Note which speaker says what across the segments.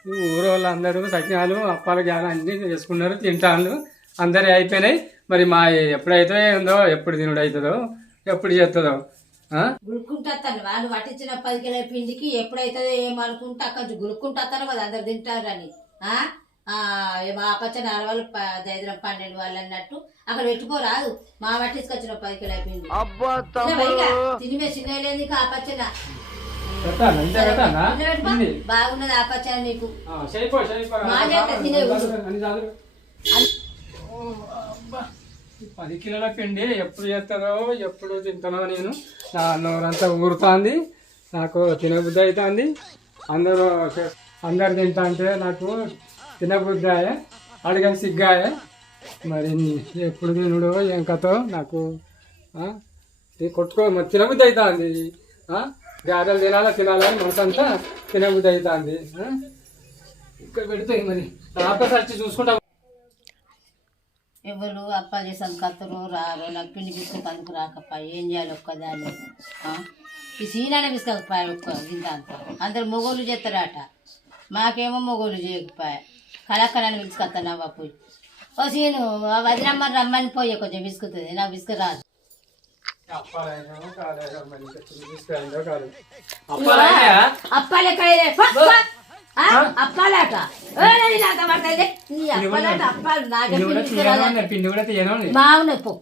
Speaker 1: ఊరు వాళ్ళు అందరూ సజ్ఞాలు అప్పాలు జ్ఞానం అన్నీ చేసుకున్నారు, తింటాను. అందరి అయిపోయినాయి. మరి మా ఎప్పుడైతే ఉందో, ఎప్పుడు తినుడు అవుతుందో, ఎప్పుడు చేస్తుందో.
Speaker 2: గురుక్కుంటాను వాళ్ళు పట్టించిన 10 కిలోల పిండికి ఎప్పుడైతే ఏమనుకుంటే అక్కడ గురుక్కుంటాను కదా అందరు తింటారని. మా పచ్చని ఆడవాళ్ళు దైద్రం 12 వాళ్ళు అన్నట్టు అక్కడ పెట్టుకోరాదు. మా పట్టించుకొచ్చిన 10 కిలోల పిండి తినిమే చిన్న లేదు ఆ పచ్చన బాగున్నది ఆ పచ్చని నీకు మా చేత తినేవు.
Speaker 1: 10 కిలోల పిండి ఎప్పుడు చేస్తుందో, ఎప్పుడు తింటానో నేను. నా నోరంతా ఊరుతుంది, నాకు తినబుద్ధి అవుతుంది. అందరు తింటా అంటే నాకు తినబుద్ధాయే, అడగని సిగ్గాయే. మరి ఎప్పుడు తినుడో ఏం కథో నాకు మరి తినబుద్ధి అవుతుంది. గారెలు తినాలని మనసంతా తినబుద్ధి అవుతుంది. ఇక్కడ పెడితే మరి ఆపసచ్చి చూసుకుంటా.
Speaker 2: ఎవరు అప్పాలు చేసాను కత్తరు రారు, నాకు పిండి బిస్కెట్ రాకప్పా ఏం చేయాలి ఒక్కదాన్ని. ఈ సీనానే బిస్కపోయా ఒక్క గింత అంత. అందరు మొగోళ్ళు చేస్తారట, మాకేమో మొగోళ్ళు చేయకపోయా. కళక్కలని బిస్కొస్తాను అవ్వ పోయి. ఓ సీను వదినమ్మ రమ్మని పోయి కొంచెం బిస్కుతుంది, నాకు బిస్కెట్ రాదు. అప్పాలు ఎక్కడ అప్పాలట బాగున్నాయి పో.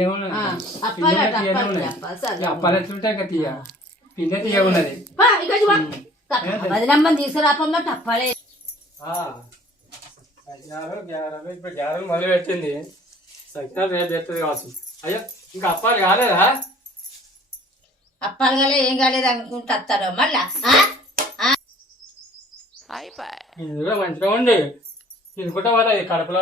Speaker 2: వదినమ్మని తీసుకురాపమ్మట అప్పాలే.
Speaker 1: ఇప్పుడు గ్యారెలు మొదలు పెట్టింది, సగ్నాలు రేపు చేస్తుంది కావచ్చు. అయ్యో ఇంకా అప్పాలు కాలేదా?
Speaker 2: అప్పాలు కాలే ఏం కాలేదు అనుకుంటూ వస్తాడు మళ్ళా.
Speaker 1: ఇది కూడా మంచిగా ఉండి తినుకుంటా పోదా కడుపులో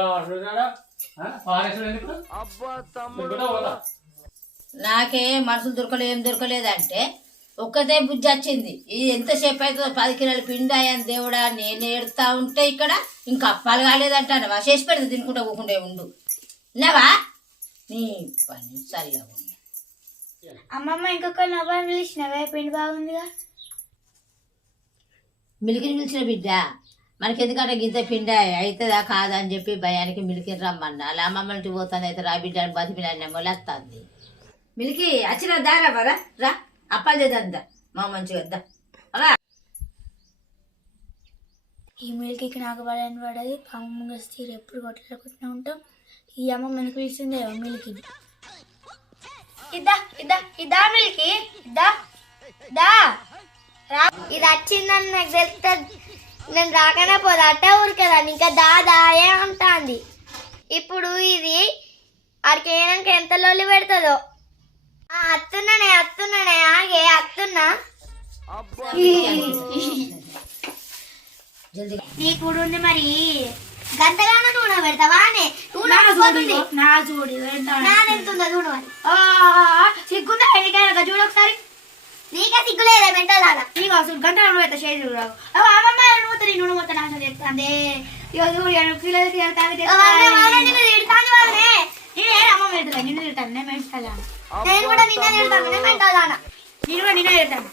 Speaker 2: నాకే మనుషులు దొరకలేదు, ఏం దొరకలేదంటే ఒక్కతే బుజ్జి వచ్చింది. ఇది ఎంతసేపు అవుతుందో 10 కిలోల పిండి అయ్యాను దేవుడా. నేను ఏడుతా ఉంటే ఇక్కడ ఇంకా అప్పాలు కాలేదంటాను. చేసి పెడితే తినుకుంటా పోకుండా ఉండు నావా నీ పని సరిగా ఉంది.
Speaker 3: అమ్మమ్మ ఇంకొక నవ్వని పిలిచినవే పిండి బాగుందిగా.
Speaker 2: మిలికిని పిలిచిన బిడ్డ మనకెందుకంటే గింత పిండి అవుతుందా కాదా అని చెప్పి భయానికి మిలికిని రమ్మన్నా. అలా అమ్మమ్మకి పోతుంది అయితే రా బిడ్డ అని బతిపిన మొలెత్తుంది. మిలికి వచ్చిన దారా మరా రా అప్పాలు చేద్దా మా మంచిగా వద్దా. అలా
Speaker 3: ఈ మిల్కి నాకు పడని పడది. పాము తీరు ఎప్పుడు కొట్టలేకుంటూ ఉంటాం. ఈ అమ్మ మనకు పిలిచిందే మిల్కి. ఇద్దా ఇద్దా ఇద్దా మిల్కి ఇద్దా దా. ఇది వచ్చిందని నాకు తెలుస్తుంది. నేను రాకనే పోదా అట్టే ఊరికేదాన్ని ఇంకా దాదా ఏమంటుంది. ఇప్పుడు ఇది ఆడికి ఏనాక ఎంత లొల్లి పెడుతుందో. అత్తున్నానే ఆగే అత్తున్నా. నీకుడు మరి గంటగానో నూనె పెడతావా అనే నా చూడు నాదెంతుందో చూడు మరి. సిగ్గుందా ఎన్నికైనా చూడు ఒకసారి. నీకే సిగ్గులేదా మెంటదానా. నీకు అసలు గంట నూనె పెడతా షేర్ రావు. అమ్మమ్మ నూనె నీ నూనె మొత్తం నాశనం చేస్తాంది. ఇక చూడు కిలోలు తిడతాను వాళ్ళనే. నేనే అమ్మ పెడతాను నిన్ను తిడతాను. నేను మెంటాను. నేను కూడా నిన్నే తిడతాను. నేను మెంటాదానా. నేను కూడా నిన్నే తిడతాను.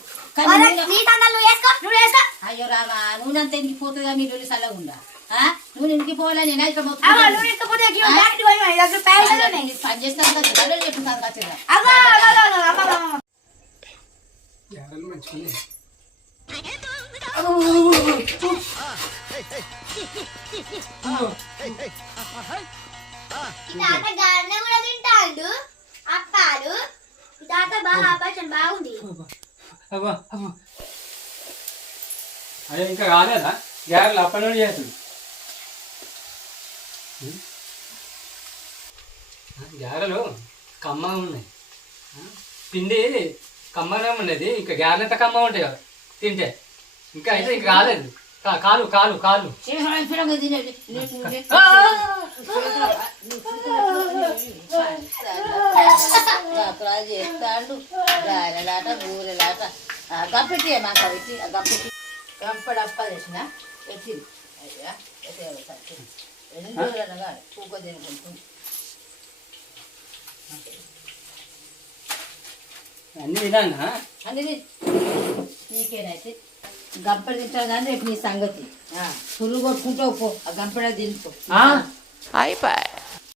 Speaker 2: అయ్యో రామా నూనె అంతా ఎండిపోతుందా మీ నూనె చల్లగా ఉందా. నూనె ఇంకిపోలే నేను ఇక్కడ పని చేస్తాను చెప్తాను.
Speaker 3: తింటాడు అప్పాలు బాగుంది.
Speaker 1: అదే ఇంకా కాలేదా గ్యారెలు అప్పటి నుండి చేస్తుంది. గ్యారెలు కమ్మగా ఉన్నాయి, పిండి కమ్మగా ఉన్నది. ఇంకా గ్యారెలు ఎంత కమ్మగా ఉంటాయి కదా తింటే. ఇంకా అయితే ఇంక రాలేదు. కాలు కాలు కాలు
Speaker 2: చేస్తాడు. గారెలాట బూరెలాట గప్పెట్టి మాకు పెట్టి గప్పెట్టి గంపడి అప్ప తెచ్చిన పెట్టింది. అయ్యా ఎన్ని రోజులనగా పూక తినుకుంటుంది.
Speaker 1: అన్ని విధానా
Speaker 2: అన్ని నీకేనైతే గంపెడ తింటావు కానీ రేపు నీ సంగతి పురుగు కొట్టుకుంటావు పో ఆ గంపెడ తినిపో
Speaker 1: ఆ?